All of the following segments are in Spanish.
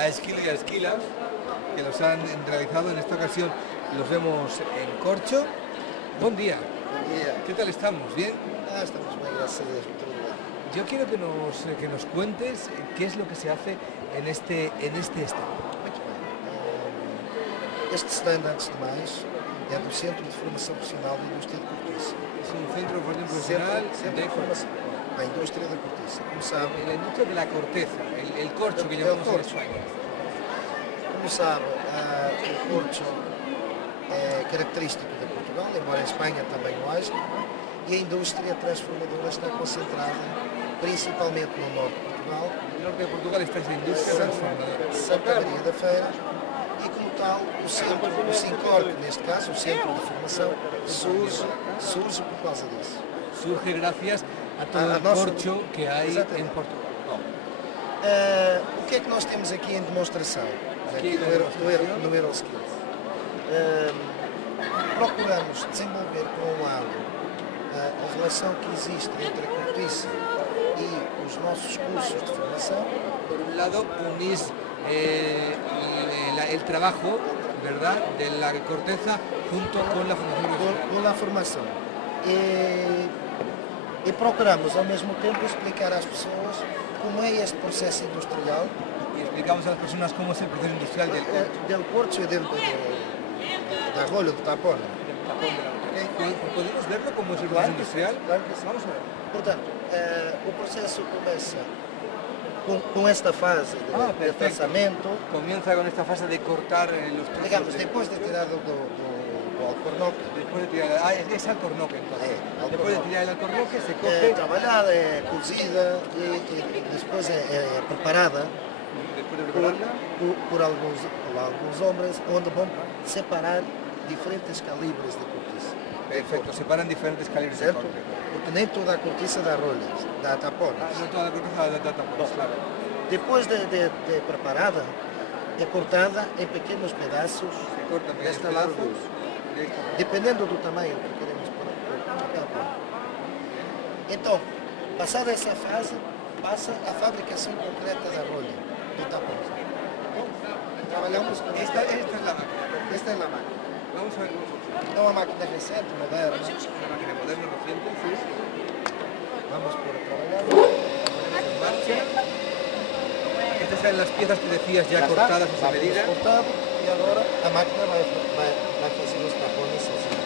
a Esquila y a Esquila, que los han realizado en esta ocasión. Los vemos en corcho. Buen día. Bom dia. ¿Qué tal estamos? ¿Bien? Estamos bem, graças a Deus, muito obrigado. Yo quiero que nos cuentes qué es lo que se hace en este stand. Muito bem. Este stand, antes de mais, é do Centro de Formação Profissional da Indústria de Cortiça. Es un centro de formación profesional Centro de Formação da Indústria da Cortiça. Como sabe, la industria de la corteza, el corcho que llamamos en corcho. España. Como sabe, o corcho é característico de Portugal, embora em Espanha também o haja, e a indústria transformadora está concentrada principalmente no norte de Portugal, El norte de Portugal está esa industria transformadora. Santa Maria da Feira, e como tal o centro, o SINCOR, que neste caso o Centro de Formação, surge por causa disso. Surge gracias a todo el corcho que hay en Portugal. O que é que nós temos aqui em demonstração? Aqui no Euroskills. Procuramos desenvolver, por um lado, a relação que existe entre a cortiça e os nossos cursos de formação. Por un lado, unís el trabajo, ¿verdad?, de la corteza junto con la formación profesional. Com a formação. E procuramos, ao mesmo tempo, explicar às pessoas como é este processo industrial. Y explicamos a las personas cómo es el proceso industrial del corcho e da rolha, do tapón. ¿Podemos verlo cómo es el proceso industrial? Claro que sim. Vamos a ver. Portanto, o processo começa com esta fase de traçamento. Comienza con esta fase de cortar los trozos. Digamos, depois de tirar do alcornoque. Después de tirar, es alcornoque entonces. Después de tirar el alcornoque se É coge. trabalhada, é cozida e depois é preparada Después de prepararla, por alguns homens, onde vão separar diferentes calibres de cortiça. perfecto, separan diferentes calibres de Certo? corte. Porque nem toda a cortiça dá rolhas, dá tapones. No toda la corteza da tapones, claro. Depois de preparada, é cortada em pequenos pedaços, Se cortan pequeños desta pedazos. largura, dependendo do tamanho que queremos pôr cada pano. Então, passada essa fase, passa a fabricação concreta da rolha, do tapão. Trabalhamos com Esta es la máquina. esta é a máquina. Vamos a ver cómo funciona. É uma máquina recente, moderna. Una máquina moderna, reciente, sí. Vamos por a trabalhar. En marcha. Estas son las piezas que decías ya cortadas a esa medida. Cortado, e agora a máquina vai fazer os tapones sozinha.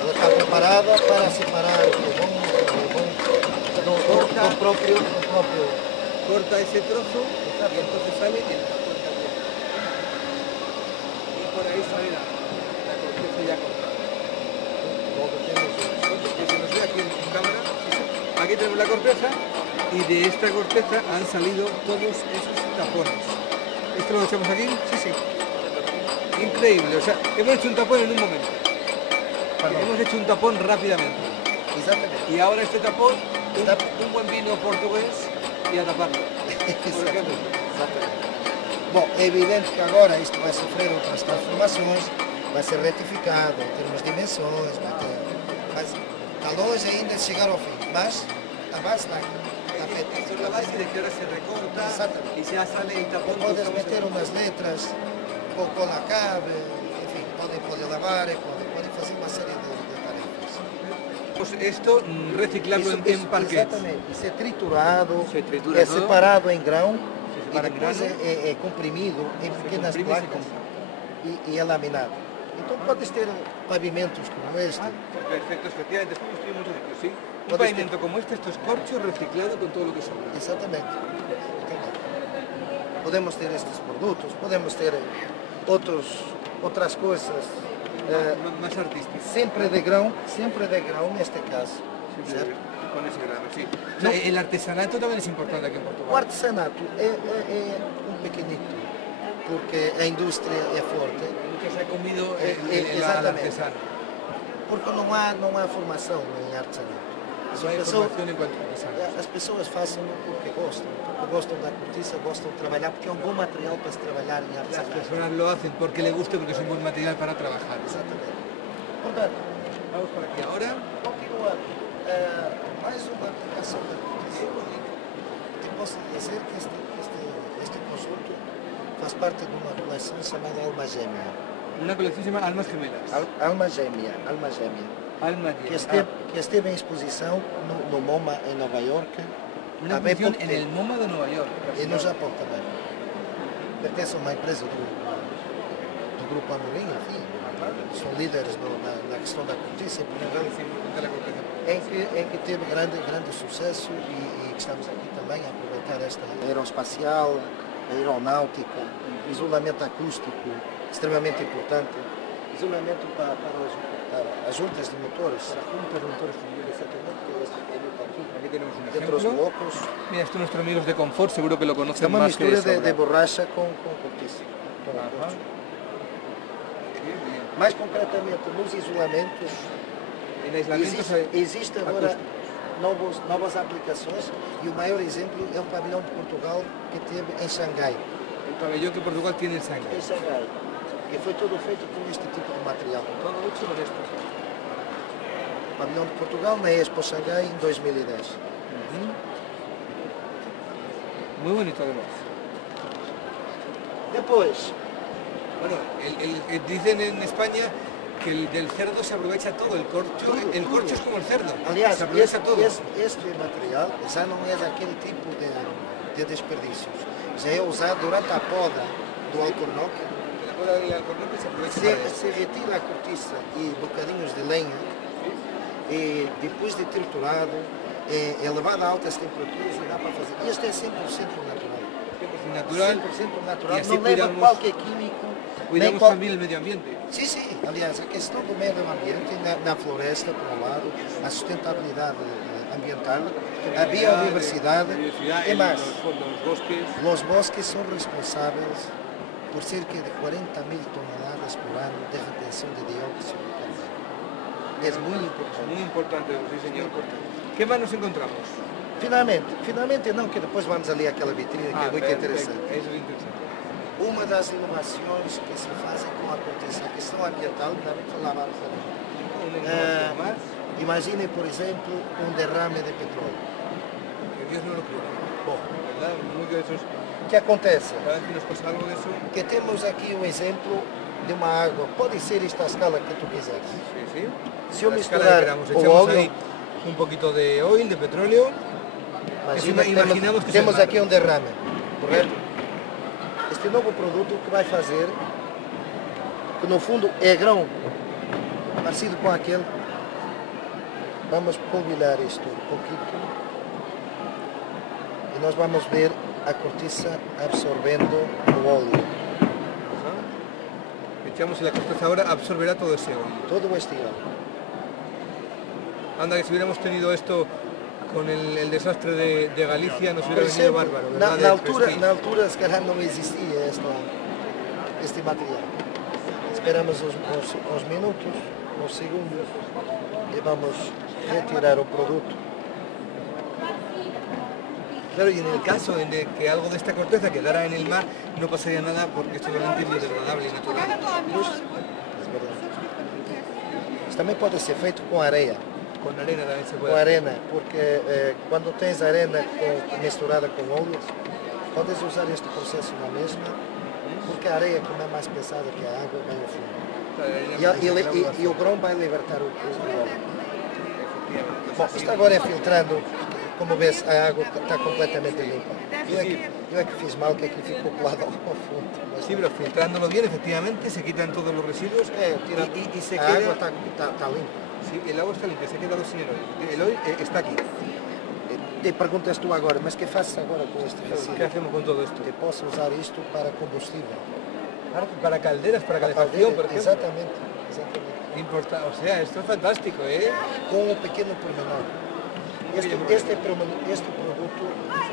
Ela está preparada para separar o bom do próprio. Corta ese trozo y entonces sale el tapón también. Y por ahí sale la corteza ya cortada. Que se nos ve aquí en cámara. Aquí tenemos la corteza y de esta corteza han salido todos esos tapones. ¿Esto lo echamos aquí? Sí, sí. Increíble, o sea, hemos hecho un tapón en un momento. Hemos hecho un tapón rápidamente. Exatamente. Y ahora este tapón, un buen vino portugués y a taparlo. Por ejemplo. Exatamente. Bom, é evidente que agora isto vai sofrer outras transformações, vai ser retificado em termos de dimensões, está longe ainda de chegar ao fim, mas a base está feita. Esto es la base de que ahora se recorta y ya sale el tapón. Podes meter umas letras, com cola cabe, enfim, podem lavar, podem fazer uma série de tarefas. Pues esto, reciclarlo en parquet. Exatamente, isso é triturado, Se tritura é todo. separado em grão Se e separa em depois grano. é comprimido em pequenas comprime e se placas e é laminado. Então podes ter pavimentos como este. Perfecto, efectivamente, esto construye muchos sitios, sí. Un Puedes pavimento como este, esto es corcho reciclado con todo lo que sobra. Exatamente. Podemos ter estes produtos, podemos ter outras coisas, Más artístico. sempre de grão neste caso. Siempre Certo? con ese grano, sí. O sea, el artesanato también es importante aquí en O Portugal. artesanato é pequenito, porque a indústria é forte, Nunca se ha comido al Exatamente. artesano. porque não há formação em artesanato. No hay formación en cuanto a artesano. As pessoas fazem porque gostam da cortiça, gostam de trabalhar, porque é um bom material para se trabalhar em Las artesanato. personas lo hacen porque les gusta, porque es un buen material para trabajar. Exatamente. Portanto, Vamos por aquí ahora. continuando, mais uma aplicação da cortiça. te posso dizer que este conjunto faz parte de uma coleção chamada Alma Gêmea. Una colección se llama Almas Gemelas. Alma Gêmea, Alma Gêmea. Alma Gemelas. Que esteve em exposição no MoMA em Nova York. Una há bem exposición pouco en el tempo. MoMA de Nueva York. E no Japão também. Pertence a uma empresa do Grupo Amorim, enfim. São líderes na questão da cortiça, em que teve grande sucesso e que estamos aqui também a aproveitar esta aeroespacial, aeronáutica, isolamento acústico, extremamente importante, isolamento para as juntas de motores, Aquí tenemos un dentro dos ejemplo. blocos. Mira, estos nuestros amigos de Confort seguro que lo É conocen uma más que mistura de de sobra. borracha com cortiça. Ajá. Qué bien. Mais concretamente, nos isolamentos, En aislamientos hay- existe agora novas aplicações e o maior exemplo é o pavilhão de Portugal que teve em Xangai. el pabellón que Portugal tiene en sangre. Em Xangai. Que foi todo feito com este tipo de material. Todo hecho con esto. O pavilhão de Portugal na Expo Xangai em 2010. Ujú. Muy bonito además. Depois, Bueno, dicen en España que del cerdo se aprovecha todo, el corcho es como el cerdo, aliás, se aprovecha todo. este material já não é daquele tipo de desperdícios. Já é usado durante a poda do alcornoque. La cola del alcornoque se aprovecha para eso. Se retira a cortiça e bocadinhos de lenha e depois de triturado é levado a altas temperaturas e dá para fazer. Este é 100% natural. Natural, 100% natural. E assim Não leva cuidamos- qualquer químico. cuidamos también el medio ambiente. Sim. Aliás, a questão do meio ambiente na floresta, por um lado, a sustentabilidade ambiental, a biodiversidade e mais. Los bosques. Os bosques são responsáveis por cerca de 40.000 toneladas por ano de retenção de dióxido de carbono. É muito importante. Muy importante, sí señor. ¿Qué más nos encontramos? Finalmente não, que depois vamos ali àquela vitrine que é muito perfecto, interessante. Eso es interesante. Uma das inovações que se fazem com a cortiça, a questão ambiental, também falávamos ali. Un más, Imagine, por exemplo, um derrame de petróleo. que Dios no lo quiera. Bom, ¿Verdad? Muy que eso es, o que acontece? cada vez que nos pasa algo de eso, Que temos aqui um exemplo de uma água, pode ser esta a escala que tu quiseres. sí, sí. Se eu A la escala misturar que queramos, o echamos óleo, ahí un poquito de oil, de petróleo. Imaginamos que temos se aqui um derrame, correto? Este novo produto que vai fazer, que no fundo é grão, parecido com aquele, vamos polvilhar isto um pouquinho e nós vamos ver a cortiça absorvendo o óleo, Echamos en la corteza ahora, absorberá todo ese oil. todo este óleo. Anda, que si hubiéramos tenido esto con el desastre de Galicia, nos Por hubiera venido exemplo, bárbaro, ¿verdad? na altura, se calhar não existia este material. Esperamos uns minutos, uns segundos e vamos retirar o produto. Claro, y en el caso de que algo de esta corteza quedara en el mar, no pasaría nada porque es totalmente biodegradable y natural. É verdade. Isto também pode ser feito com areia. Con arena también se puede Com hacer. arena, porque quando tens arena misturada com óleo, podes usar este processo na mesma, porque a areia, como é mais pesada que a água, vai ao fundo. La arena E o grão vai libertar o óleo. Efectivamente. Bom, isto agora é filtrando, como vês, a água está completamente limpa. Eu é que fiz mal, que aqui ficou colado ao fundo. Mas Sí, pero filtrándolo bien, efectivamente, se quitan todos los residuos y se a queda... água está limpa. Sí, el agua está limpia, se ha quedado sin el oil. El oil está aquí. Te perguntas tu agora, mas que fazes agora com este ¿Qué resíduo? hacemos con todo esto? Que posso usar isto para combustível. Claro, para calderas, para calefacción, por ejemplo. Exatamente. O sea, esto es fantástico, ¿eh? Com um pequeno pormenor. Este produto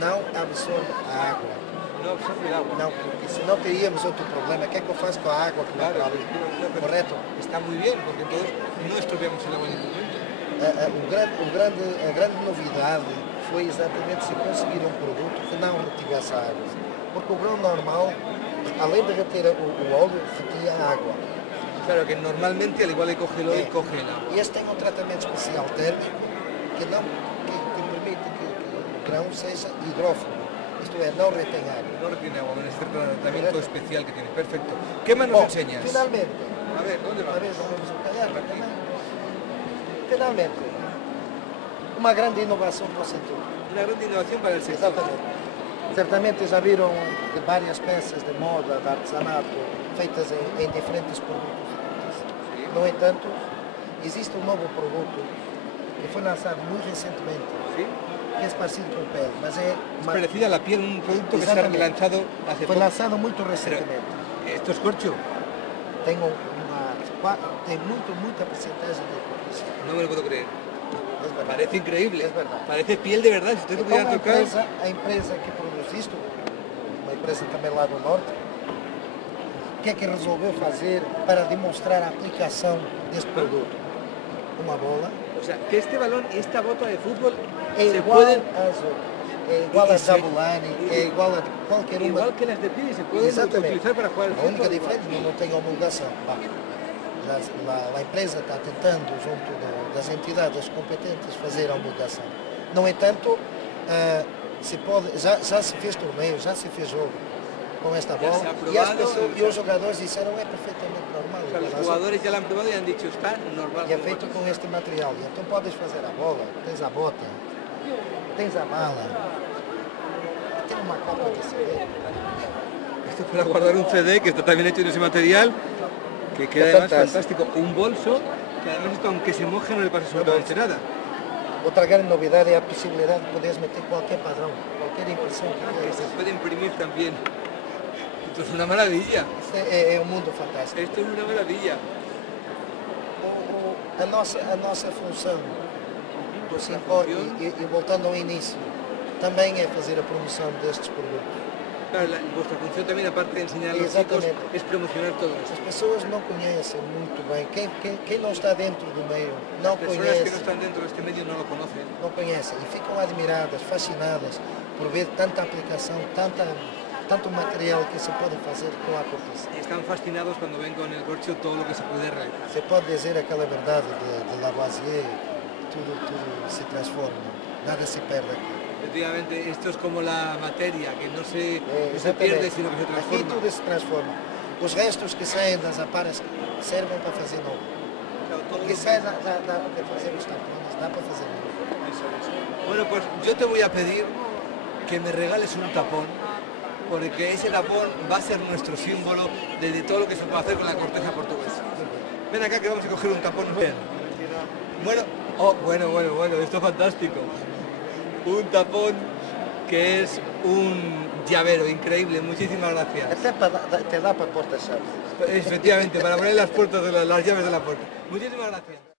não absorve a água. No absorbe el agua. Não, porque senão teríamos outro problema. O que é que eu faço com a água que vai Claro, para ali? efectivamente, Correto? está muy bien, porque entonces no estropeamos el agua en ningún momento. A grande novidade foi exatamente se conseguir um produto que não retivesse a água. Porque o grão normal, além de reter o óleo, retia a água. Claro, que normalmente, al igual que coge el oil, coge el agua. E este tem um tratamento especial térmico que permite que o grão seja hidrófobo, isto é, não retém água. No retiene agua, con este tratamiento especial que tiene. Perfecto. ¿Qué más nos Bom, enseñas? finalmente, A ver, ¿dónde a vamos? ver, vamos a calhar também. Finalmente, uma grande inovação para o setor. Una gran innovación para el sector. Exatamente. Certamente já viram de várias peças de moda, de artesanato, feitas em diferentes produtos. No entanto, existe um novo produto que foi lançado muito recentemente, ¿Sí? que é parecido com pele, mas é Es parecida a la piel, un producto que se ha Exactamente. lanzado hace foi poco. lançado muito recentemente. ¿Esto es corcho? Tem tem muita porcentagem de cortiça. No me lo puedo creer. É verdade. Parece increíble. Es verdad. Parece piel de verdad. Si usted lo Então pudiera tocar. a empresa que produz isto, uma empresa também lá do norte, o que é que resolveu fazer para demonstrar a aplicação deste produto? Uma bola O sea, que este balón y esta bota de fútbol é se igual pueden. às outras. É igual a Zabulani, é igual a qualquer uma. Igual que las de piel y se pueden Exatamente. utilizar para jugar al A única fútbol. diferença é que não tem homologação. Bah, a empresa está tentando, junto das entidades competentes, fazer a homologação. No entanto, já se fez torneio, já se fez jogo com esta Já bola se ha e, as probado, pessoas, já. e os jogadores disseram é perfeitamente normal. O sea, los jugadores ya lo han probado y han dicho está normal. E é feito com este material. E então podes fazer a bola, tens a bota, tens a mala, tem uma capa de CD. Esto es para guardar un CD que está también hecho en ese material, que queda Qué además fantástico. fantástico. Un bolso, que además esto aunque se moje no le pasa absolutamente nada. Outra grande novidade é a possibilidade de poderes meter qualquer padrão, qualquer impressão que Que queres. se puede imprimir también. Esto es una maravilla. Isto é um mundo fantástico. Esto es una maravilla. A nossa função do Simpório, e voltando ao início, também é fazer a promoção destes produtos. Claro, vuestra función también, aparte de enseñar a los chicos, Exactamente. es promocionar todo esto. As pessoas não conhecem muito bem, quem não está dentro do meio não Las personas que no conhece, están dentro de este medio no lo conocen. não conhecem e ficam admiradas, fascinadas por ver tanta aplicação, tanto material que se pode fazer com a cortiça. Y están fascinados cuando ven con el corcho todo lo que se puede realizar. Se pode dizer aquela verdade de Lavoisier, tudo se transforma, nada se perde aqui. Efectivamente, esto es como la materia, que no se Exatamente. pierde, sino que se Aqui transforma. tudo se transforma. Os restos que saem das aparas servem para fazer novo. Claro, todo O lo que que- sai dá para fazer os tampões, dá para fazer novo. Eso es. Bueno, pues yo te voy a pedir que me regales un tapón, porque ese tapón va a ser nuestro símbolo de todo lo que se puede hacer con la corteza portuguesa. Ven acá que vamos a coger un tapón. Ven. Bueno, bueno, esto es fantástico. Un tapón que es un llavero increíble. Muchísimas gracias. Até dá para porta-chaves. Efectivamente, para poner las puertas de las llaves de la puerta. Muchísimas gracias.